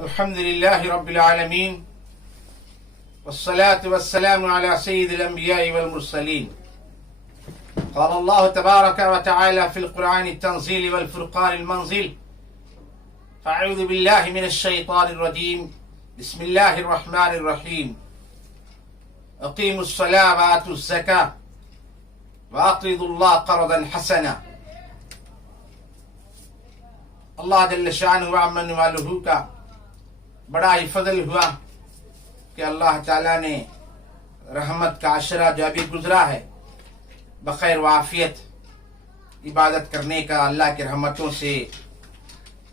الحمد لله رب العالمين والصلاة والسلام على سيد الأنبياء والمرسلين. قال الله تبارك وتعالى في القرآن التنزيل والفرقان المنزل: فأعوذ بالله من الشيطان الرجيم. بسم الله الرحمن الرحيم. أقيموا الصلاة وآتوا الزكاة وأقرضوا الله قرضا حسنا. اللہ جل شانہ و امن والہ کا بڑا ہی فضل ہوا کہ اللہ تعالیٰ نے رحمت کا عشرہ جو ابھی گزرا ہے بخیر و عافیت عبادت کرنے کا، اللہ کی رحمتوں سے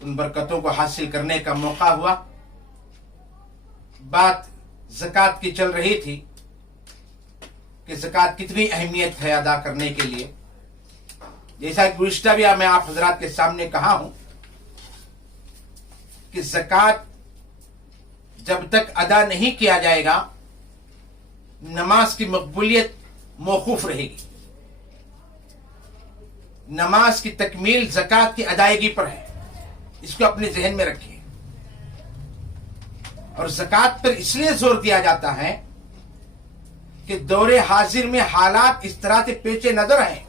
ان برکتوں کو حاصل کرنے کا موقع ہوا. بات زکوٰۃ کی چل رہی تھی کہ زکوٰۃ کتنی اہمیت ہے ادا کرنے کے لیے. جیسا کہ گزشتہ بھی میں آپ حضرات کے سامنے کہا ہوں کہ زکوٰۃ جب تک ادا نہیں کیا جائے گا نماز کی مقبولیت موقوف رہے گی. نماز کی تکمیل زکوٰۃ کی ادائیگی پر ہے، اس کو اپنے ذہن میں رکھیں. اور زکوٰۃ پر اس لیے زور دیا جاتا ہے کہ دور حاضر میں حالات اس طرح سے پیچ نظر ہیں.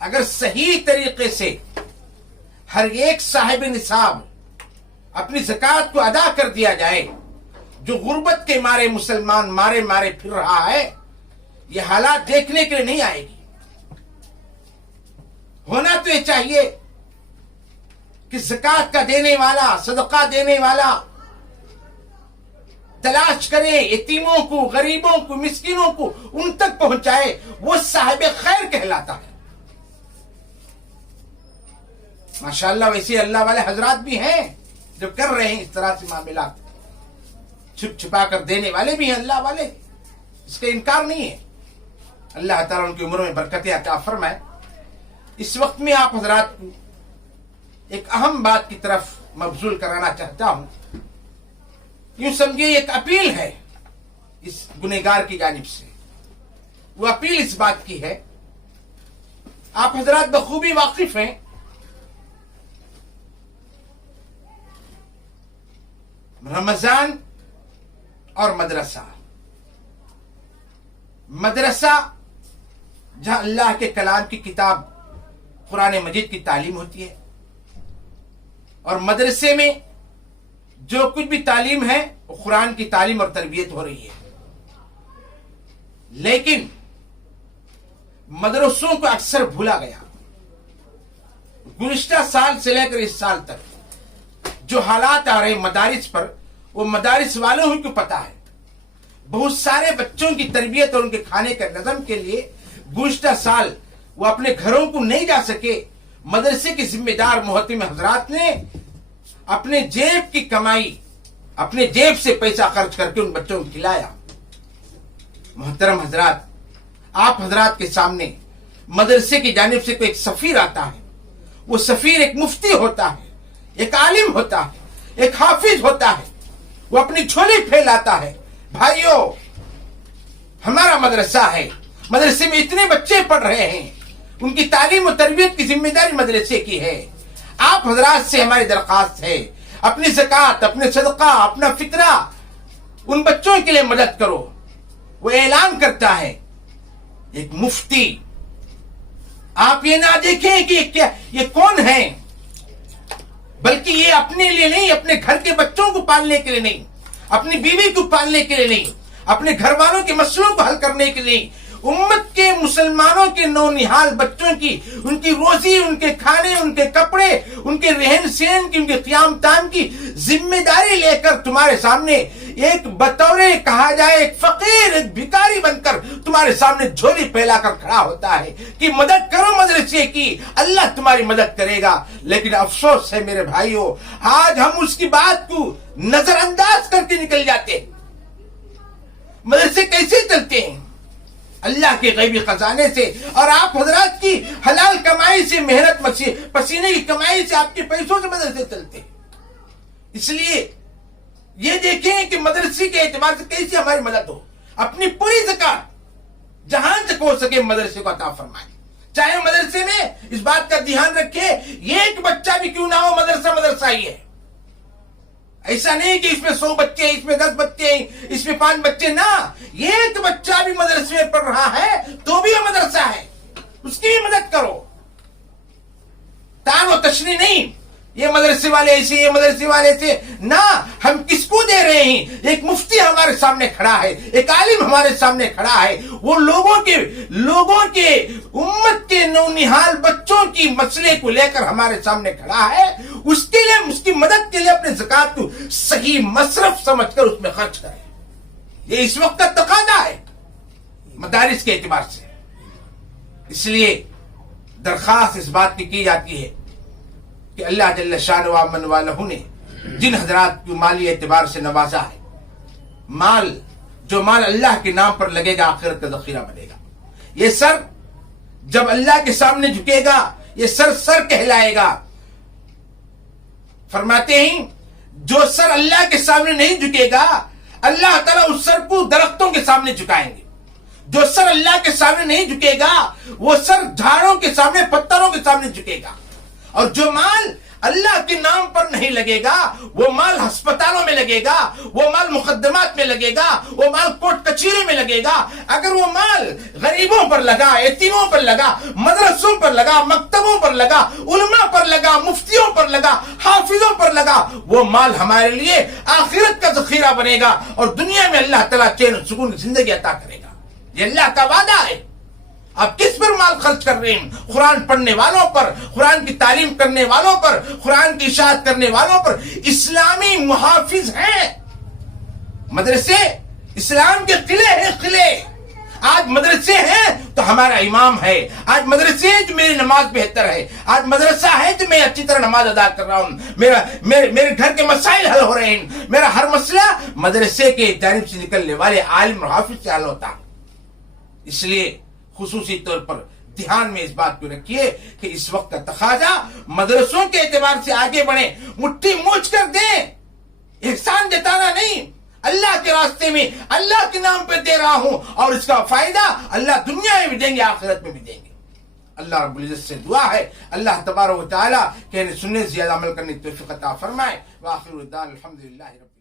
اگر صحیح طریقے سے ہر ایک صاحب نصاب اپنی زکوٰۃ کو ادا کر دیا جائے، جو غربت کے مارے مسلمان مارے پھر رہا ہے، یہ حالات دیکھنے کے لیے نہیں آئے گی. ہونا تو یہ چاہیے کہ زکوٰۃ کا دینے والا، صدقہ دینے والا تلاش کرے، یتیموں کو، غریبوں کو، مسکینوں کو ان تک پہنچائے. وہ صاحب خیر کہلاتا ہے. ماشاءاللہ ویسے اللہ والے حضرات بھی ہیں جو کر رہے ہیں اس طرح سے معاملات، چھپ چھپا کر دینے والے بھی ہیں اللہ والے، اس کا انکار نہیں ہے. اللہ تعالیٰ ان کی عمر میں برکتیں عطا فرمائے. اس وقت میں آپ حضرات کو ایک اہم بات کی طرف مبذول کرانا چاہتا ہوں. یوں سمجھے ایک اپیل ہے اس گنہگار کی جانب سے. وہ اپیل اس بات کی ہے، آپ حضرات بخوبی واقف ہیں رمضان اور مدرسہ جہاں اللہ کے کلام کی کتاب قرآن مجید کی تعلیم ہوتی ہے، اور مدرسے میں جو کچھ بھی تعلیم ہے وہ قرآن کی تعلیم اور تربیت ہو رہی ہے. لیکن مدرسوں کو اکثر بھولا گیا. گزشتہ سال سے لے کر اس سال تک جو حالات آ رہے مدارس پر، وہ مدارس والوں کو پتا ہے. بہت سارے بچوں کی تربیت اور ان کے کھانے کا نظم کے لیے گزشتہ سال وہ اپنے گھروں کو نہیں جا سکے. مدرسے کے ذمہ دار محترم حضرات نے اپنے جیب کی کمائی، اپنے جیب سے پیسہ خرچ کر کے ان بچوں کو کھلایا. محترم حضرات، آپ حضرات کے سامنے مدرسے کی جانب سے کوئی ایک سفیر آتا ہے. وہ سفیر ایک مفتی ہوتا ہے، ایک عالم ہوتا ہے، ایک حافظ ہوتا ہے. وہ اپنی جھولی پھیلاتا ہے، بھائیو ہمارا مدرسہ ہے، مدرسے میں اتنے بچے پڑھ رہے ہیں، ان کی تعلیم و تربیت کی ذمہ داری مدرسے کی ہے. آپ حضرات سے ہماری درخواست ہے، اپنی زکوٰۃ، اپنے صدقہ، اپنا فطرہ ان بچوں کے لیے مدد کرو. وہ اعلان کرتا ہے ایک مفتی. آپ یہ نہ دیکھیں کہ یہ کون ہے، بلکہ یہ اپنے لیے نہیں، اپنے گھر کے بچوں کو پالنے کے لیے نہیں، اپنی بیوی کو پالنے کے لیے نہیں، اپنے گھر والوں کے مسئلوں کو حل کرنے کے لیے، امت کے مسلمانوں کے نونہال بچوں کی، ان کی روزی، ان کے کھانے، ان کے کپڑے، ان کے رہن سہن کی، ان کے قیام تام کی ذمہ داری لے کر تمہارے سامنے ایک بطور کہا جائے ایک فقیر، ایک بھکاری بن کر تمہارے سامنے جھولی پھیلا کر کھڑا ہوتا ہے کہ مدد کرو مدرسے کی، اللہ تمہاری مدد کرے گا. لیکن افسوس ہے میرے بھائیوں، آج ہم اس کی بات کو نظر انداز کر کے نکل جاتے ہیں. مدرسے کیسے چلتے ہیں؟ اللہ کے غیبی خزانے سے اور آپ حضرات کی حلال کمائی سے، محنت پسینے کی کمائی سے، آپ کے پیسوں سے مدرسے چلتے ہیں. اس لیے یہ دیکھیں کہ مدرسے کے اعتبار سے کیسے ہماری مدد ہو. اپنی پوری زکوٰۃ جہاں تک ہو سکے مدرسے کو عطا فرمائیں. چاہے مدرسے میں اس بات کا دھیان رکھے ایک بچہ بھی کیوں نہ ہو، مدرسہ ہی ہے. ایسا نہیں کہ اس میں 100 بچے ہیں، اس میں 10 بچے ہیں، اس میں 5 بچے، نہ، ایک بچہ بھی مدرسے میں پڑھ رہا ہے تو بھی یہ مدرسہ ہے، اس کی بھی مدد کرو، تان و تشنی نہیں، یہ مدرسے والے ایسے، یہ مدرسے والے ایسے، نہ، ہم کس کو دے رہے ہیں؟ ایک مفتی ہمارے سامنے کھڑا ہے، ایک عالم ہمارے سامنے کھڑا ہے، وہ لوگوں کے امت کے نونہال بچوں کی مسئلے کو لے کر ہمارے سامنے کھڑا ہے، اس کے لیے، اس کی مدد کے لیے اپنے زکات کو صحیح مصرف سمجھ کر اس میں خرچ کریں، یہ اس وقت کا تقاضا ہے مدارس کے اعتبار سے۔ اس لیے درخواست اس بات کی جاتی ہے کہ اللہ جل شانہ و من والہ نے جن حضرات کو مالی اعتبار سے نوازا ہے، جو مال اللہ کے نام پر لگے گا آخرت کا ذخیرہ بنے گا۔ یہ سر جب اللہ کے سامنے جھکے گا، یہ سر کہلائے گا۔ فرماتے ہیں جو سر اللہ کے سامنے نہیں جھکے گا، اللہ تعالیٰ اس سر کو درختوں کے سامنے جھکائیں گے۔ جو سر اللہ کے سامنے نہیں جھکے گا، وہ سر جھاڑوں کے سامنے، پتھروں کے سامنے جھکے گا۔ اور جو مال اللہ کے نام پر نہیں لگے گا، وہ مال ہسپتالوں میں لگے گا، وہ مال مقدمات میں لگے گا، وہ مال کورٹ کچہری میں لگے گا۔ اگر وہ مال غریبوں پر لگا، یتیموں پر لگا، مدرسوں پر لگا، مکتبوں پر لگا، علماء پر لگا، مفتیوں پر لگا، حافظوں پر لگا، وہ مال ہمارے لیے آخرت کا ذخیرہ بنے گا، اور دنیا میں اللہ تعالیٰ چین و سکون کی زندگی عطا کرے گا۔ یہ اللہ کا وعدہ ہے۔ آپ کس پر مال خرچ کر رہے ہیں؟ قرآن پڑھنے والوں پر، قرآن کی تعلیم کرنے والوں پر، قرآن کی اشاعت کرنے والوں پر۔ اسلامی محافظ ہیں مدرسے، اسلام کے قلعے ہیں، قلعے۔ آج مدرسے ہیں تو ہمارا امام ہے، آج مدرسے ہیں تو میری نماز بہتر ہے، آج مدرسہ ہے تو میں اچھی طرح نماز ادا کر رہا ہوں، میرے گھر کے مسائل حل ہو رہے ہیں، میرا ہر مسئلہ مدرسے کے جانب سے نکلنے والے عالم اور حافظ سے حل ہوتا ہے۔ اس لیے خصوصی طور پر دھیان میں اس بات کو رکھیے کہ اس وقت کا تقاضا مدرسوں کے اعتبار سے آگے بڑھیں، مٹھی موچ کر دیں، احسان جتانا نہیں، اللہ کے راستے میں اللہ کے نام پہ دے رہا ہوں، اور اس کا فائدہ اللہ دنیا میں بھی دیں گے، آخرت میں بھی دیں گے۔ اللہ رب العزت سے دعا ہے اللہ تبارک و تعالیٰ کہنے سننے زیادہ عمل کرنے کی توفیق عطا فرمائے۔ وآخر دعوانا الحمدللہ رب